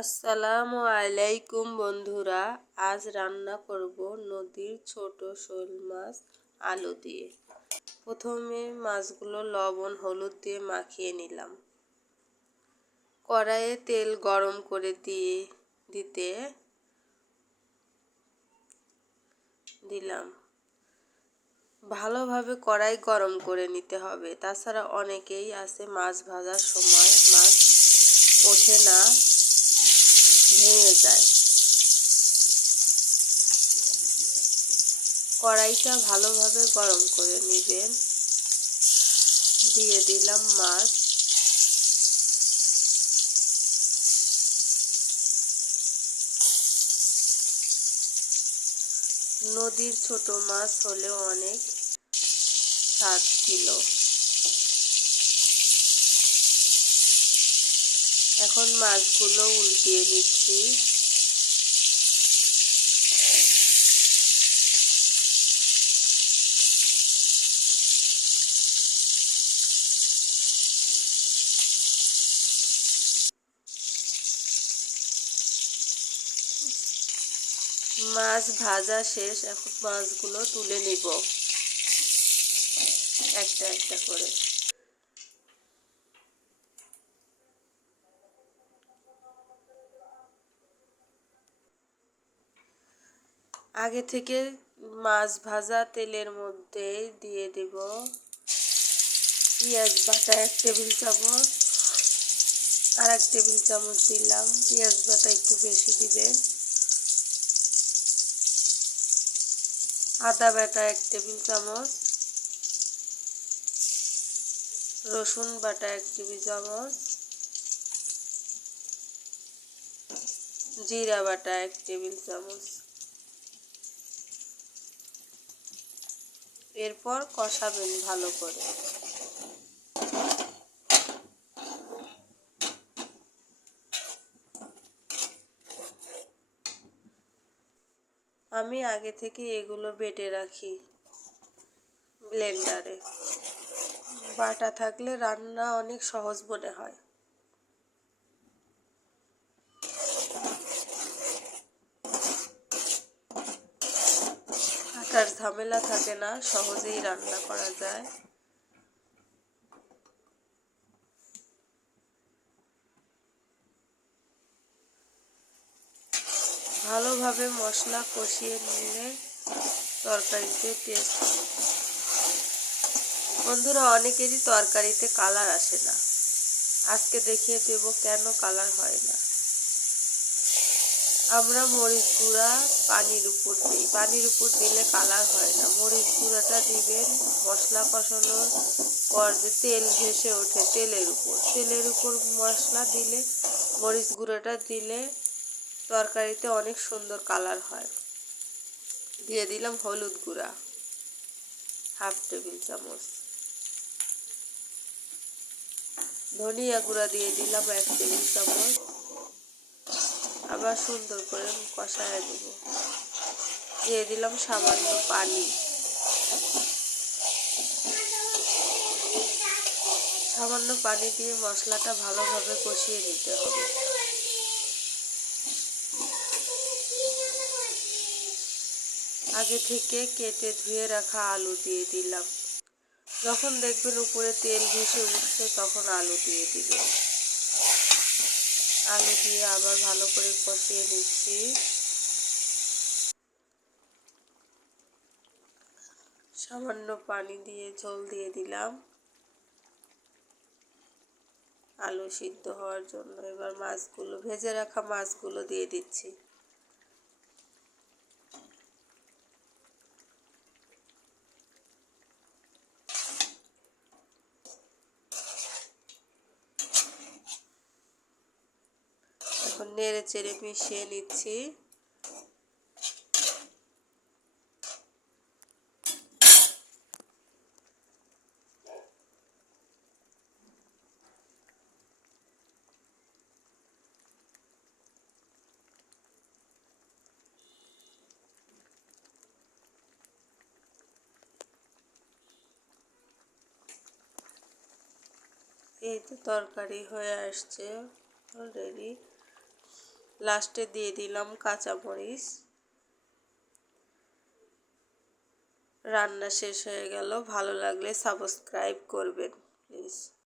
আসসালামু আলাইকুম বন্ধুরা, আজ রান্না করব নদীর ছোট শোল মাছ আলু দিয়ে। প্রথমে মাছগুলো লবণ হলুদ দিয়ে মাখিয়ে নিলাম। কড়াইয়ে তেল গরম করে দিতে দিলাম। ভালোভাবে কড়াই গরম করে নিতে হবে, তাছাড়া অনেকেই আছে মাছ ভাজার সময় মাছ ওঠে না, ভেঙে যায়। কড়াইটা ভালোভাবে গরম করে নেবেন। দিয়ে দিলাম মাছ। নদীর ছোট মাছ হলেও অনেক স্বাদ ছিল। এখন মাছগুলো উল্টিয়ে নিচ্ছি। মাছ ভাজা শেষ, এখন মাছগুলো তুলে নিব একটা একটা করে। আগে থেকে মাছ ভাজা তেলের মধ্যে দিয়ে দেব পেঁয়াজ বাটা 1 টেবিল চামচ, আর 1 টেবিল চামচ দিলাম। পেঁয়াজ বাটা একটু বেশি দিবেন। আদা বাটা 1 টেবিল চামচ, রসুন বাটা 1 টেবিল চামচ, জিরা বাটা 1 টেবিল চামচ। এরপর কষাবেন ভালো করে। আমি আগে থেকে এগুলো বেটে রাখি ব্লেন্ডারে। বাটা থাকলে রান্না অনেক সহজ মনে হয়। কাটার ঝামেলা থাকে না, সহজেই রান্না করা যায়। ভালোভাবে মশলা কষিয়ে নিলে তরকারিতে টেস্ট। বন্ধুরা, অনেকেরই তরকারিতে কালার আসে না। আজকে দেখিয়ে দেব কেন কালার হয় না। আমরা মরিচ গুঁড়া পানির উপর দিই, পানির উপর দিলে কালার হয় না। মরিচ গুঁড়াটা দিবেন মশলা কষানোর পর, যে তেল ভেসে ওঠে তেলের উপর মশলা দিলে, মরিচ গুঁড়াটা দিলে তরকারিতে অনেক সুন্দর কালার হয়। দিয়ে দিলাম হলুদ গুঁড়া 1/2 টেবিল চামচ, ধনিয়া গুঁড়া দিয়ে দিলাম 1 টেবিল চামচ। আবার সুন্দর করে কষায় দেব। দিয়ে দিলাম সামান্য পানি। সামান্য পানি দিয়ে মশলাটা ভালোভাবে কষিয়ে নিতে হবে। আগে থেকে কেটে ধুয়ে রাখা আলু দিয়ে দিলাম। যখন দেখবেন উপরে তেল ভেসে উঠছে, তখন আলু দিয়ে দিবেন। আলু দিয়ে আবার ভালো করে কষিয়ে নিচ্ছি। সামান্য পানি দিয়ে ঝোল দিয়ে দিলাম আলু সিদ্ধ হওয়ার জন্য। এবার মাছগুলো, ভেজে রাখা মাছগুলো দিয়ে দিচ্ছি। এখন নেড়ে চেড়ে মিশিয়ে নিচ্ছি। এই তো তরকারি হয়ে আসছে অলরেডি। লাস্টে দিয়ে দিলাম কাঁচামরিচ। রান্না শেষ হয়ে গেল। ভালো লাগলে সাবস্ক্রাইব করবেন প্লিজ।